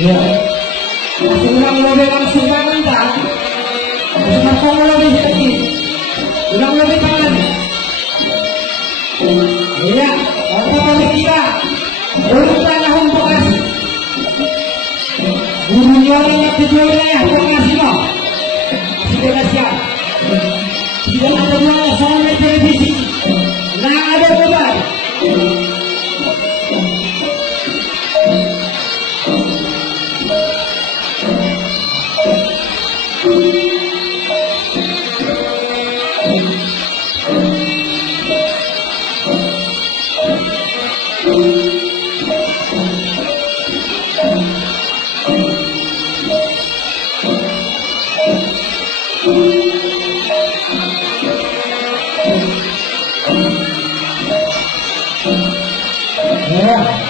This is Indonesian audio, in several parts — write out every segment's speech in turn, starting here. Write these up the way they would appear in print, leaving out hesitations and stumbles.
Ya, ulang lebih langsung tangan tak? Semakin lebih sedikit, ulang lebih tangan. Ya, orang balik kita, berusaha untuk kasih. Dunia ini tujuannya ya, kasih no. Sudah siap. Tidak ada mana sama televisi, nggak ada beban.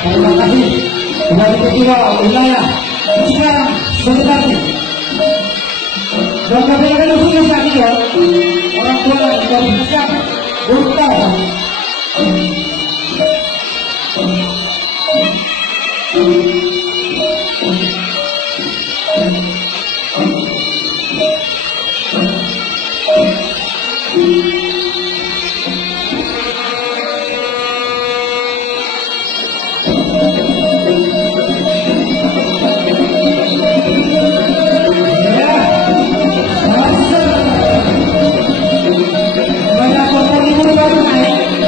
Terima kasih dari kedua wilayah sekarang sebenarnya dan kebanyakan usia sakit orang tua dari siap berubah. Banyak kota ini baru naik.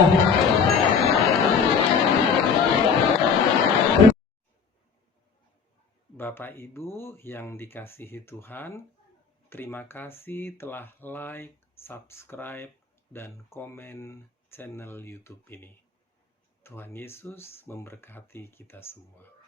Ya. Bapak Ibu yang dikasihi Tuhan, terima kasih telah like, subscribe, dan komen channel YouTube ini. Tuhan Yesus memberkati kita semua.